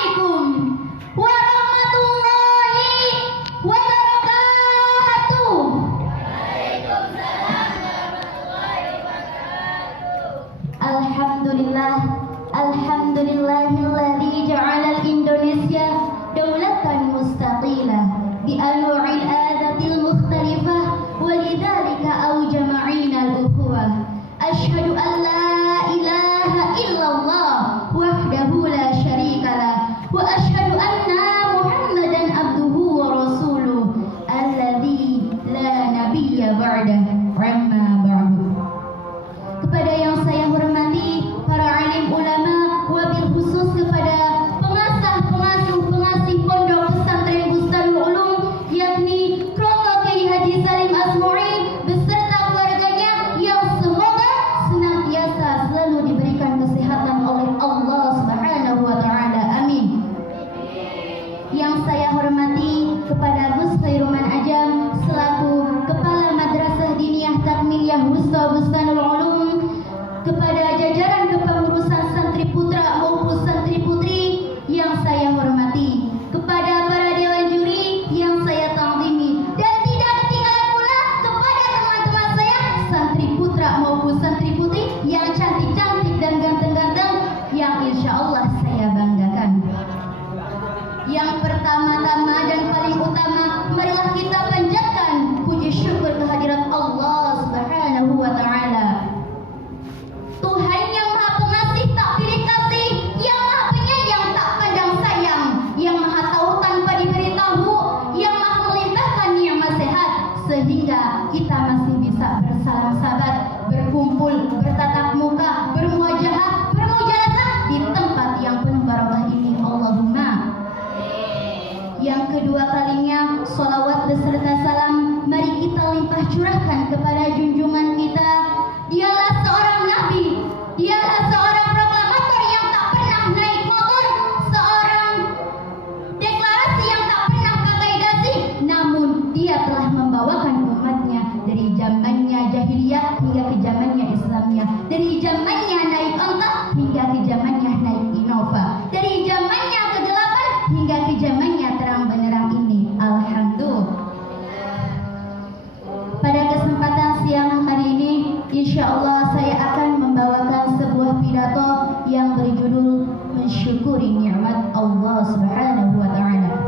Assalamualaikum warahmatullahi wabarakatuh. Waalaikumsalam warahmatullahi wabarakatuh. Alhamdulillahilladzi ja'ala al-Indonesia daulatan mustaqilah bi anwa'il adatil mukhtalifah walidzalika aujama'ina al-ukhuwah. Asyhadu an la ilaha illallah wahdahu la syarikalah wa asyhadu anna Muhammadan abduhu wa rasuluh alladzi la nabiyya ba'dah. Amma ba'du. Kepada yang saya hormati para alim ulama, wabil khusus kepada pengasih pondok pesantren Bustanul Ulum yakni Romo Kiai Haji Salim Azmuri beserta keluarganya yang semoga senantiasa selalu diberikan kesehatan oleh Allah Subhanahu wa taala. Amin. Yang saya hormati kepada Gus Khairuman Ajam selaku Kepala Madrasah Diniyah Takmiliyah Wusta Bustanul Ulum, kepada jajaran kepengurusan santri putra maupun santri putri yang saya hormati, kepada para dewan juri yang saya ta'zimi, dan tidak ketinggalan pula kepada teman-teman saya santri putra maupun santri putri yang cantik-cantik dan ganteng-ganteng yang insya Allah saya banggakan. Yang pertama-tama dan paling utama, marilah kita panjatkan puji syukur kehadirat Allah Subhanahu wa taala. Tuhan yang Maha Pengasih tak pilih kasih, yang Maha Penyayang tak pandang sayang, yang Maha Tahu tanpa diberitahu, yang Maha melimpahkan nikmat sehat sehingga kita masih bisa bersalam sahabat, berkumpul, bertatap muka, bermuajahah, bermujalasah di tempat yang penuh barokah ini. Allahumma. Yang kedua kalinya, sholawat beserta salam mari kita limpah curahkan kepada junjungan kita. Dialah seorang nabi, dialah seorang proklamator yang tak pernah naik motor, seorang deklarasi yang tak pernah pakai dasi, namun dia telah membawakan umatnya dari zamannya jahiliyah hingga ke zamannya Islamnya, dari zamannya naik onta hingga ke zamannya naik Innova, dari zamannya kegelapan hingga ke zamannya terang benderang ini. Alhamdulillah. Pada kesempatan siang hari ini, insya Allah saya akan membawakan sebuah pidato yang berjudul mensyukuri nikmat Allah Subhanahu wa taala.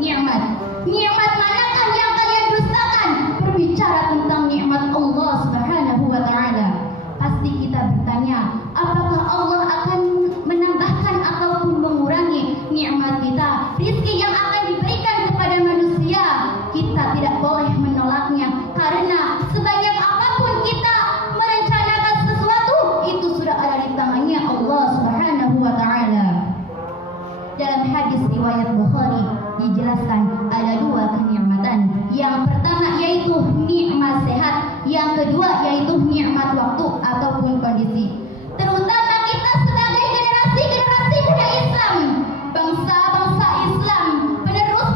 Nikmat manakah yang kalian dustakan? Berbicara tentang nikmat Allah Subhanahu wa taala, pasti kita bertanya, apakah Allah akan menambahkan ataupun mengurangi nikmat kita? Rizki yang akan diberikan kepada manusia, kita tidak boleh menolaknya, karena sebanyak apapun kita merencanakan sesuatu, itu sudah ada di tangannya Allah Subhanahu wa taala. Dalam hadis riwayat Bukhari dijelaskan ada dua kenikmatan. Yang pertama yaitu nikmat sehat, yang kedua yaitu nikmat waktu ataupun kondisi. Terutama kita sebagai generasi muda Islam, bangsa Islam, penerus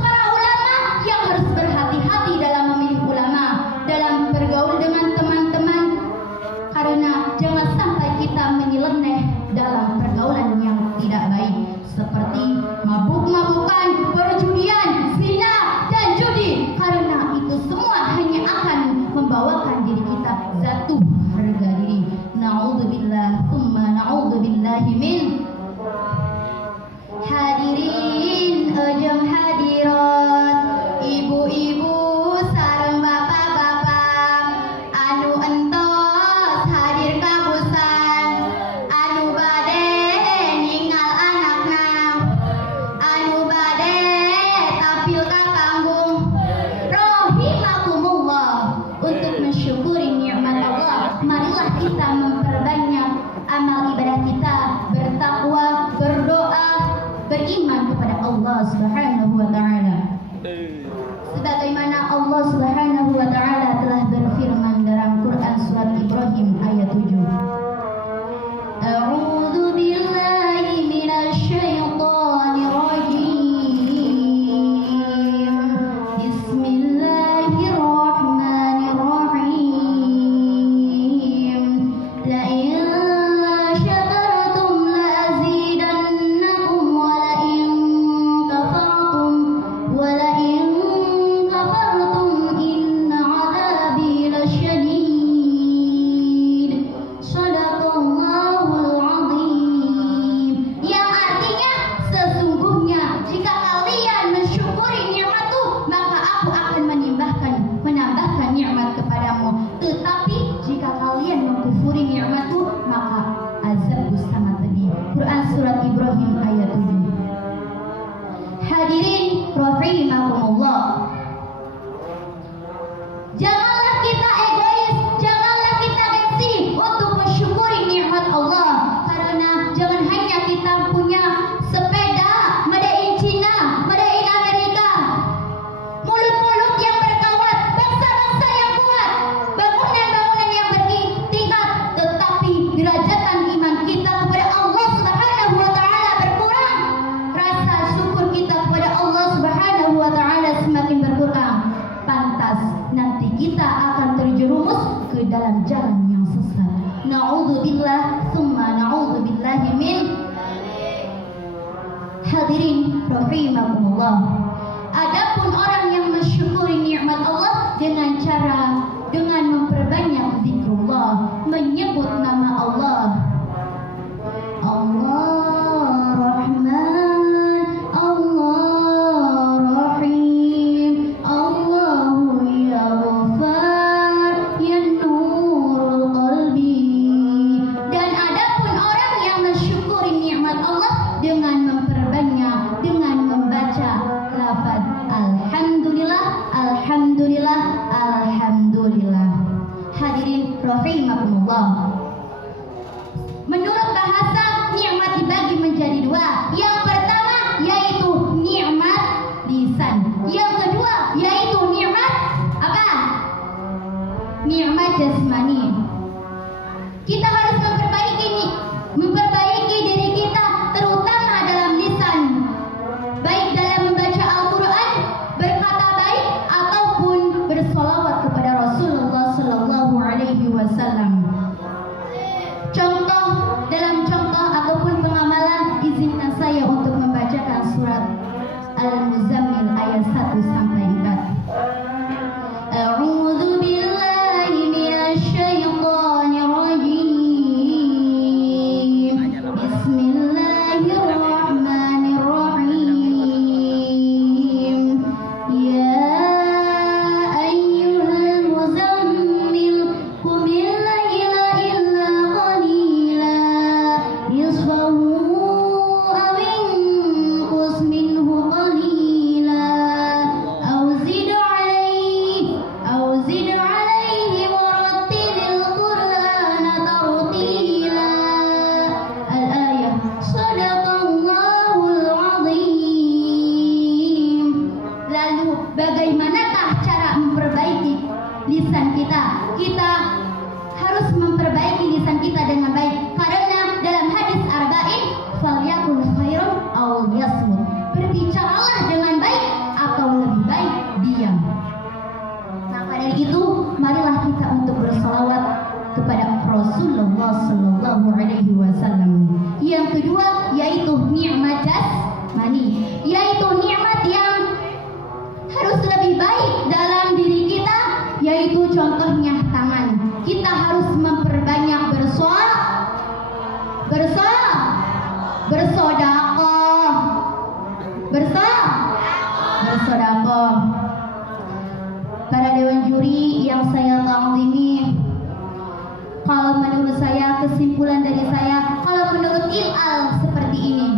para ulama yang harus berhati-hati dalam memilih ulama, dalam bergaul dengan teman-teman, karena jangan sampai kita menyeleneh dalam pergaulan yang tidak baik seperti mabuk-mabukan, perjudian, zina dan judi, karena itu semua hanya akan membawakan diri kita jatuh harga diri. Na'udzubillah tsumma na'udzubillahi min. Hadirin ujung hadirat, ibu-ibu sareng bapak-bapak, anu entos hadir kabusan, anu bade ninggal anakna, anu bade tampil ka panggung. Rahimakumullah. Untuk mensyukuri nikmat Allah, marilah kita memperbanyak amal ibadah kita, bertakwa, berdoa, beriman kepada Allah Subhanahu wa taala. Sebagaimana Allah Subhanahu wa taala telah berfirman dalam Quran surat Ibrahim ayat 7. A'udzu billahi minasy syaithanir rajim. Bismillahirrahmanirrahim. La in syakartum la azidannakum Ibrahim ayat 7. Hadirin rahimakumullah. Janganlah kita egois, janganlah kita gengsi untuk mensyukuri nikmat Allah. Karena jangan hanya kita punya sepeda made in China, made in Amerika, mulut-mulut yang berkawat, bangsa-bangsa yang kuat, bangunan-bangunan yang bertingkat, tetapi derajatan iman kita kepada Allah Subhanahu wa taala berkurang. Rasa syukur kita kepada Allah Subhanahu wa taala semakin berkurang. Pantas nanti kita akan terjerumus ke dalam jalan yang sesat. Na'udzubillah tsumma na'udzubillahi min. Hadirin rahimakumullah. Adapun orang yang mensyukuri nikmat Allah dengan memperbanyak zikrullah, menyebut nama Allah. Allah Rahman, Allah Rahim, Allahu ya Ghaffar, ya Nurul Qalbi. Dan adapun orang yang mensyukuri nikmat Allah dengan memperbanyak, dengan membaca lafaz Alhamdulillah, Alhamdulillah, Alhamdulillah. Hadirin rahimakumullah. Menurut bahasa, nikmat dibagi menjadi dua. Yang pertama yaitu nikmat lisan. Yang kedua yaitu nikmat apa? Nikmat jasmani. Kita harus memperbaiki diri kita, terutama dalam lisan, baik dalam membaca Al-Quran, berkata baik, ataupun bersolawat kepada Rasulullah Sallallahu Alaihi Wasallam. Dalam contoh ataupun pengamalan, izinkan saya untuk membacakan surat Al-Muzammil ayat 1 sampai 4. A'udzu billahi minasy syaithanir rajim. Bismillahirrahmanirrahim. Ya ayyuhal muzammil qumil laila illa qalila nisfahu aw inqus minhu qalila aw zid alayhi warattilil qur'ana tartila. Al-ayah. Shadaqallahul azim. Lalu bagaimanakah cara memperbaiki lisan kita? Kita harus memperbaiki lisan kita dengan baik. Karena dalam hadis arba'in, falyakun khairun aw yasmut. Berbicaralah dengan baik atau lebih baik diam. Maka dari itu, marilah kita untuk bersalawat kepada Rasulullah Sallallahu Alaihi Wasallam. Yang kedua yaitu nikmat jasmani, yaitu nikmat yang harus lebih baik dalam diri kita, yaitu contohnya tangan. Kita harus memperbanyak bersedekah. Para dewan juri yang saya ta'zimi, kalau menurut saya, kesimpulan dari saya, kalau menurut Ilal seperti ini: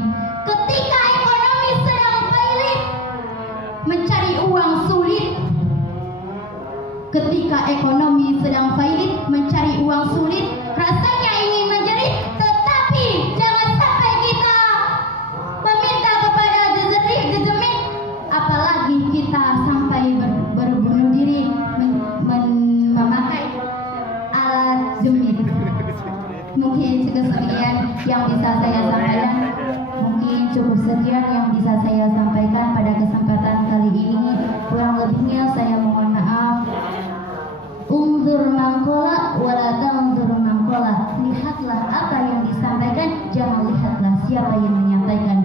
ketika ekonomi sedang pailit, mencari uang sulit. Ketika ekonomi sedang pailit, mencari uang sulit, rasanya ingin menjerit, tetapi jangan sampai kita meminta kepada jezemit, apalagi kita sampai berbunuh diri memakai alat jemit. Mungkin cukup sekian yang bisa saya sampaikan. Pada kesempatan kali ini. Kurang lebihnya saya mohon maaf. Unzur mangkola wala tanzur mangkola. Lihatlah apa yang disampaikan, jangan lihatlah siapa yang menyampaikan.